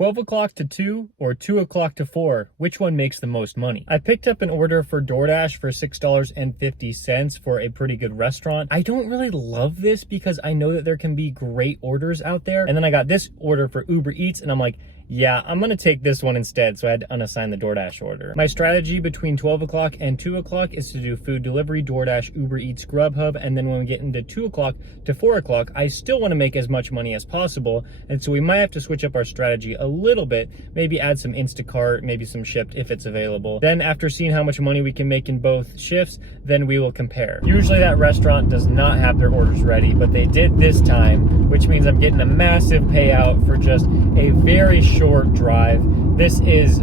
12 o'clock to 2 or 2 o'clock to 4, which one makes the most money? I picked up an order for DoorDash for $6.50 for a pretty good restaurant. I don't really love this because I know that there can be great orders out there. And then I got this order for Uber Eats and I'm like, yeah, I'm gonna take this one instead. So I had to unassign the DoorDash order. My strategy between 12 o'clock and 2 o'clock is to do food delivery, DoorDash, Uber Eats, Grubhub. And then when we get into 2 o'clock to 4 o'clock, I still wanna make as much money as possible. And so we might have to switch up our strategy a little bit, maybe add some Instacart, maybe some Shipt if it's available. Then after seeing how much money we can make in both shifts, then we will compare. Usually that restaurant does not have their orders ready, but they did this time, which means I'm getting a massive payout for just a very short drive. This is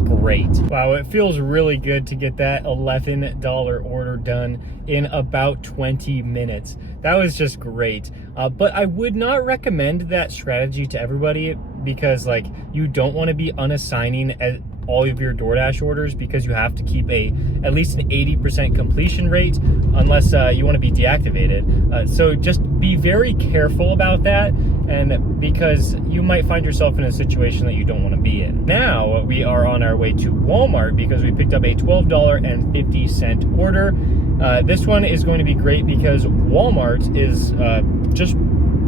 great. Wow, it feels really good to get that $11 order done in about 20 minutes. That was just great. But I would not recommend that strategy to everybody because like you don't want to be unassigning all of your DoorDash orders because you have to keep at least an 80% completion rate unless you want to be deactivated. So just be very careful about that, and because you might find yourself in a situation that you don't want to be in. Now we are on our way to Walmart because we picked up a $12.50 order. This one is going to be great because Walmart is just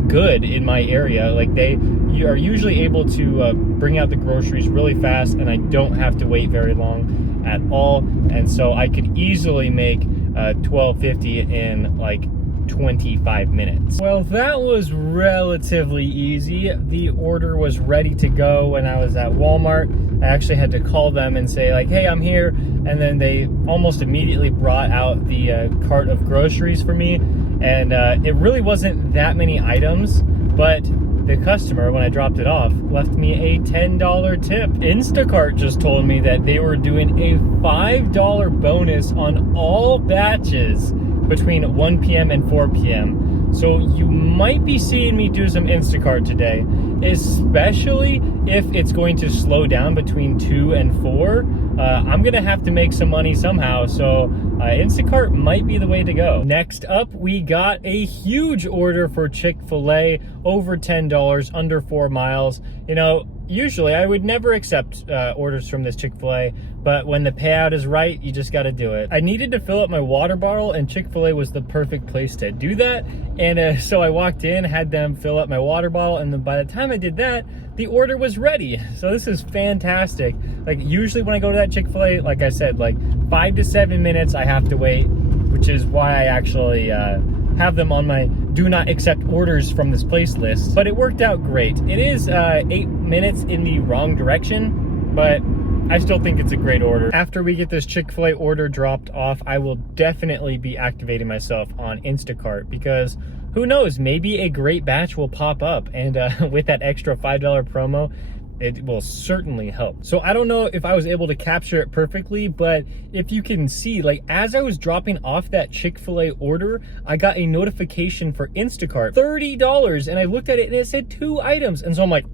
good in my area. Like you are usually able to bring out the groceries really fast and I don't have to wait very long at all. And so I could easily make $12.50 in like 25 minutes. Well, that was relatively easy. The order was ready to go when I was at Walmart. I actually had to call them and say like, hey, I'm here. And then they almost immediately brought out the cart of groceries for me. And it really wasn't that many items, but the customer, when I dropped it off, left me a $10 tip. Instacart just told me that they were doing a $5 bonus on all batches between 1 p.m. and 4 p.m. So you might be seeing me do some Instacart today, especially if it's going to slow down between 2 and 4. I'm gonna have to make some money somehow, so Instacart might be the way to go. Next up, we got a huge order for Chick-fil-a, over $10, under 4 miles. You know, usually I would never accept orders from this Chick-fil-a, but when the payout is right, you just gotta do it. I needed to fill up my water bottle and Chick-fil-a was the perfect place to do that. And so I walked in, had them fill up my water bottle, and then by the time I did that, the order was ready. So this is fantastic. Like usually when I go to that Chick-fil-a, like I said, like 5 to 7 minutes I have to wait, which is why I actually have them on my do not accept orders from this place list. But it worked out great. It is 8 minutes in the wrong direction, but I still think it's a great order. After we get this Chick-fil-a order dropped off, I will definitely be activating myself on Instacart because who knows, maybe a great batch will pop up, and with that extra $5 promo, it will certainly help. So I don't know if I was able to capture it perfectly, but if you can see, like as I was dropping off that Chick-fil-a order, I got a notification for Instacart, $30, and I looked at it and it said 2 items. And so I'm like,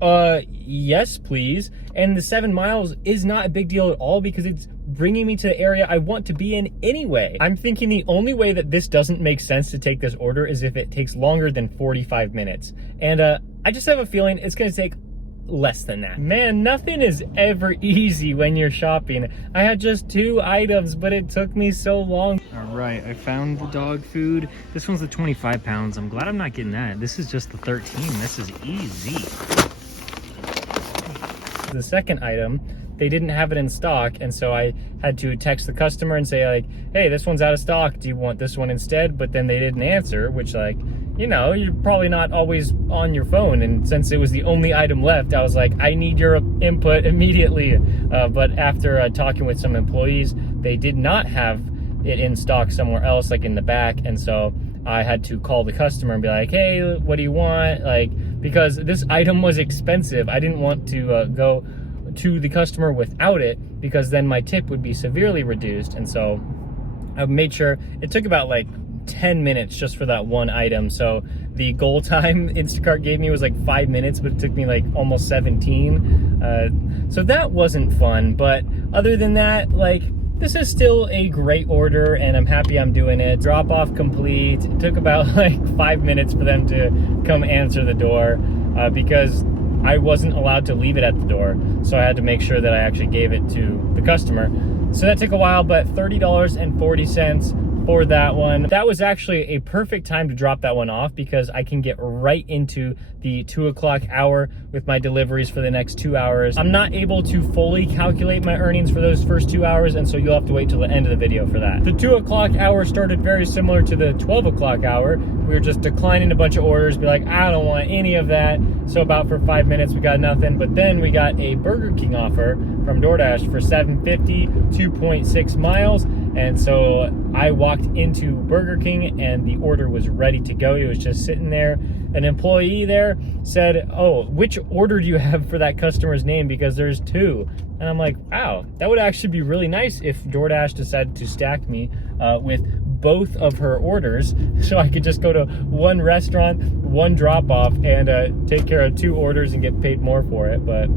yes, please. And the 7 miles is not a big deal at all because it's bringing me to the area I want to be in anyway. I'm thinking the only way that this doesn't make sense to take this order is if it takes longer than 45 minutes. And I just have a feeling it's gonna take less than that. Man, nothing is ever easy when you're shopping. I had just 2 items, but it took me so long. All right, I found the dog food. This one's the 25 pounds. I'm glad I'm not getting that. This is just the 13. This is easy. The second item, they didn't have it in stock, and so I had to text the customer and say like, hey, this one's out of stock, do you want this one instead? But then they didn't answer, which, like, you know, you're probably not always on your phone, and since it was the only item left, I was like, I need your input immediately. But after talking with some employees, they did not have it in stock somewhere else, like in the back, and so I had to call the customer and be like, hey, what do you want? Like, because this item was expensive, I didn't want to go to the customer without it because then my tip would be severely reduced. And so I made sure it took about like 10 minutes just for that one item. So the goal time Instacart gave me was like 5 minutes, but it took me like almost 17. So that wasn't fun. But other than that, like, this is still a great order and I'm happy I'm doing it. Drop off complete. It took about like 5 minutes for them to come answer the door because I wasn't allowed to leave it at the door, so I had to make sure that I actually gave it to the customer. So that took a while, but $30.40 for that one. That was actually a perfect time to drop that one off because I can get right into the 2 o'clock hour with my deliveries for the next 2 hours. I'm not able to fully calculate my earnings for those first 2 hours, and so you'll have to wait till the end of the video for that. The 2 o'clock hour started very similar to the 12 o'clock hour. We were just declining a bunch of orders, be like, I don't want any of that. So about for 5 minutes, we got nothing, but then we got a Burger King offer from DoorDash for $7.50, 2.6 miles. And so I walked into Burger King and the order was ready to go. It was just sitting there. An employee there said, oh, which order do you have for that customer's name? Because there's two. And I'm like, wow, that would actually be really nice if DoorDash decided to stack me with both of her orders so I could just go to one restaurant, one drop off, and take care of two orders and get paid more for it. But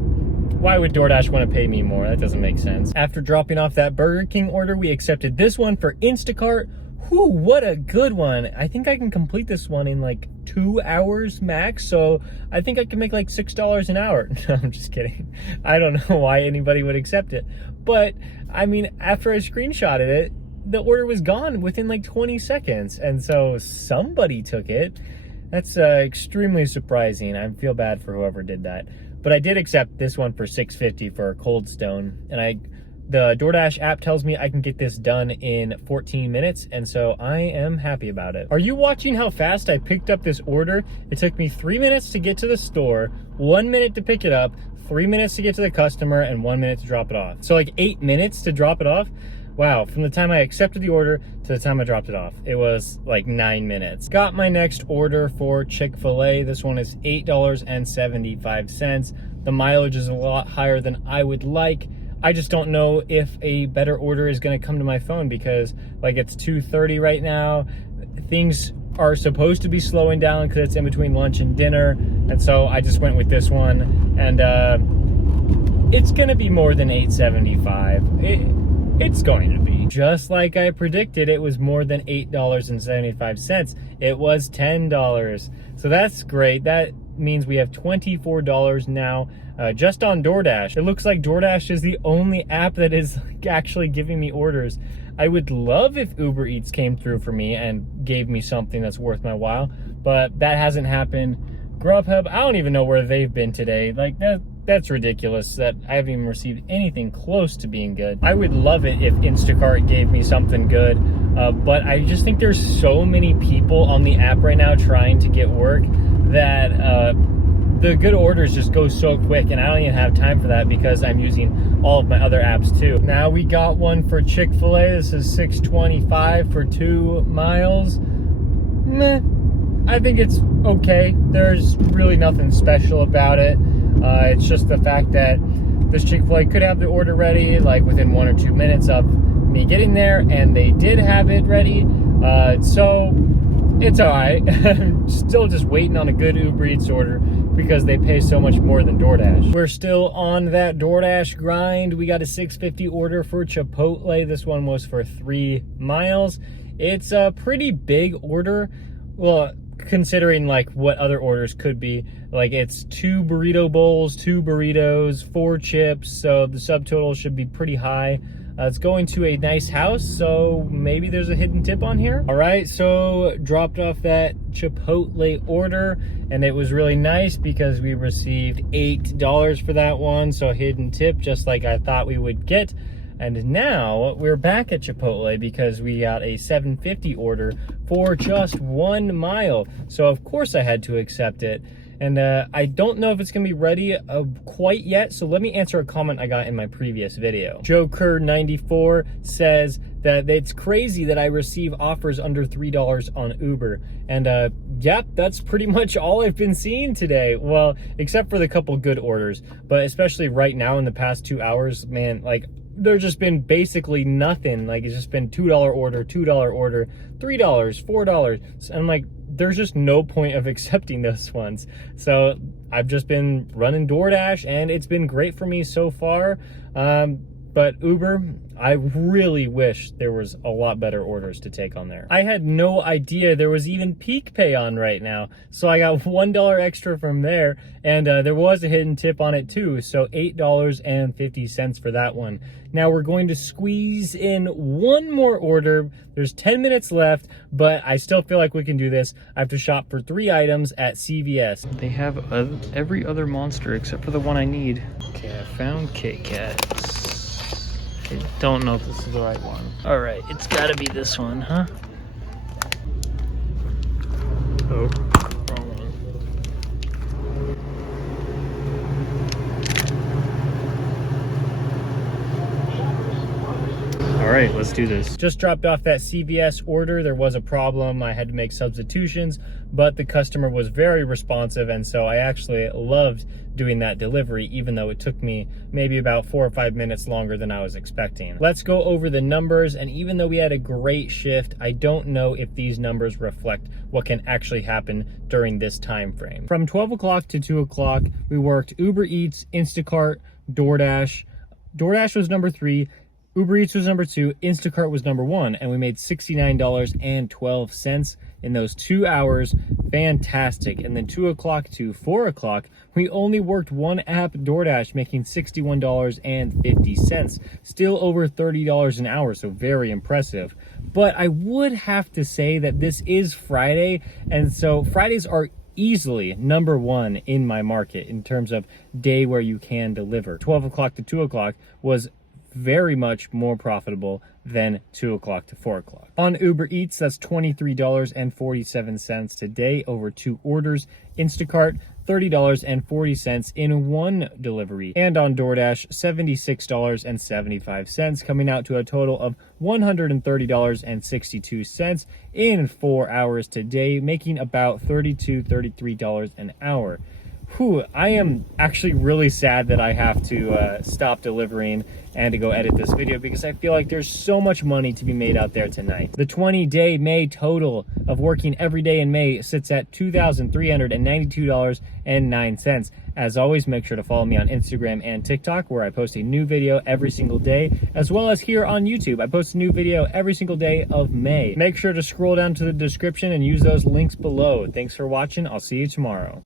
why would DoorDash want to pay me more? That doesn't make sense. After dropping off that Burger King order, we accepted this one for Instacart. Whew, what a good one. I think I can complete this one in like 2 hours max. So I think I can make like $6 an hour. No, I'm just kidding. I don't know why anybody would accept it. But I mean, after I screenshotted it, the order was gone within like 20 seconds. And so somebody took it. That's extremely surprising. I feel bad for whoever did that. But I did accept this one for $6.50 for Cold Stone. And the DoorDash app tells me I can get this done in 14 minutes. And so I am happy about it. Are you watching how fast I picked up this order? It took me 3 minutes to get to the store, 1 minute to pick it up, 3 minutes to get to the customer, and 1 minute to drop it off. So like 8 minutes to drop it off. Wow, from the time I accepted the order to the time I dropped it off, it was like 9 minutes. Got my next order for Chick-fil-A. This one is $8.75. The mileage is a lot higher than I would like. I just don't know if a better order is gonna come to my phone because like it's 2:30 right now. Things are supposed to be slowing down because it's in between lunch and dinner. And so I just went with this one. And it's gonna be more than $8.75. It's going to be. Just like I predicted, it was more than $8.75. It was $10. So that's great. That means we have $24 now just on DoorDash. It looks like DoorDash is the only app that is actually giving me orders. I would love if Uber Eats came through for me and gave me something that's worth my while, but that hasn't happened. Grubhub, I don't even know where they've been today. Like that's ridiculous that I haven't even received anything close to being good. I would love it if Instacart gave me something good, but I just think there's so many people on the app right now trying to get work that the good orders just go so quick, and I don't even have time for that because I'm using all of my other apps too. Now we got one for Chick-fil-A. This is $6.25 for 2 miles. Meh. I think it's okay. There's really nothing special about it. It's just the fact that this Chick-fil-A could have the order ready like within 1 or 2 minutes of me getting there, and they did have it ready. So it's all right. I'm still just waiting on a good Uber Eats order because they pay so much more than DoorDash. We're still on that DoorDash grind. We got a $6.50 order for Chipotle. This one was for 3 miles. It's a pretty big order. Well, considering like what other orders could be. Like it's 2 burrito bowls, 2 burritos, 4 chips, so the subtotal should be pretty high. It's going to a nice house, so maybe there's a hidden tip on here. All right, so dropped off that Chipotle order, and it was really nice because we received $8 for that one, so a hidden tip just like I thought we would get. And now we're back at Chipotle because we got a $7.50 order for just 1 mile. So of course I had to accept it. And I don't know if it's gonna be ready quite yet. So let me answer a comment I got in my previous video. Joker94 says that it's crazy that I receive offers under $3 on Uber. And yep, that's pretty much all I've been seeing today. Well, except for the couple good orders, but especially right now in the past 2 hours, man, like there's just been basically nothing. Like it's just been $2 order, $2 order, $3, $4. And I'm like, there's just no point of accepting those ones. So I've just been running DoorDash and it's been great for me so far. But Uber, I really wish there was a lot better orders to take on there. I had no idea there was even peak pay on right now. So I got $1 extra from there, and there was a hidden tip on it too. So $8.50 for that one. Now we're going to squeeze in one more order. There's 10 minutes left, but I still feel like we can do this. I have to shop for 3 items at CVS. They have every other monster except for the one I need. Okay, I found Kit Kats. I don't know if this is the right one. All right, it's gotta be this one, huh? Oh, wrong one. All right, let's do this. Just dropped off that CVS order. There was a problem. I had to make substitutions, but the customer was very responsive, and so I actually loved doing that delivery, even though it took me maybe about 4 or 5 minutes longer than I was expecting. Let's go over the numbers, and even though we had a great shift, I don't know if these numbers reflect what can actually happen during this time frame. From 12 o'clock to 2 o'clock, we worked Uber Eats, Instacart, DoorDash. DoorDash was number 3. Uber Eats was number 2, Instacart was number 1, and we made $69.12 in those 2 hours. Fantastic. And then 2 o'clock to 4 o'clock, we only worked one app, DoorDash, making $61.50. Still over $30 an hour, so very impressive. But I would have to say that this is Friday, and so Fridays are easily number 1 in my market in terms of day where you can deliver. 12 o'clock to 2 o'clock was very much more profitable than 2 o'clock to 4 o'clock. On Uber Eats, that's $23.47 today over 2 orders. Instacart, $30.40 in 1 delivery. And on DoorDash, $76.75, coming out to a total of $130.62 in 4 hours today, making about $33 an hour. Whew, I am actually really sad that I have to stop delivering and to go edit this video, because I feel like there's so much money to be made out there tonight. The 20-day May total of working every day in May sits at $2,392.09. As always, make sure to follow me on Instagram and TikTok, where I post a new video every single day, as well as here on YouTube. I post a new video every single day of May. Make sure to scroll down to the description and use those links below. Thanks for watching. I'll see you tomorrow.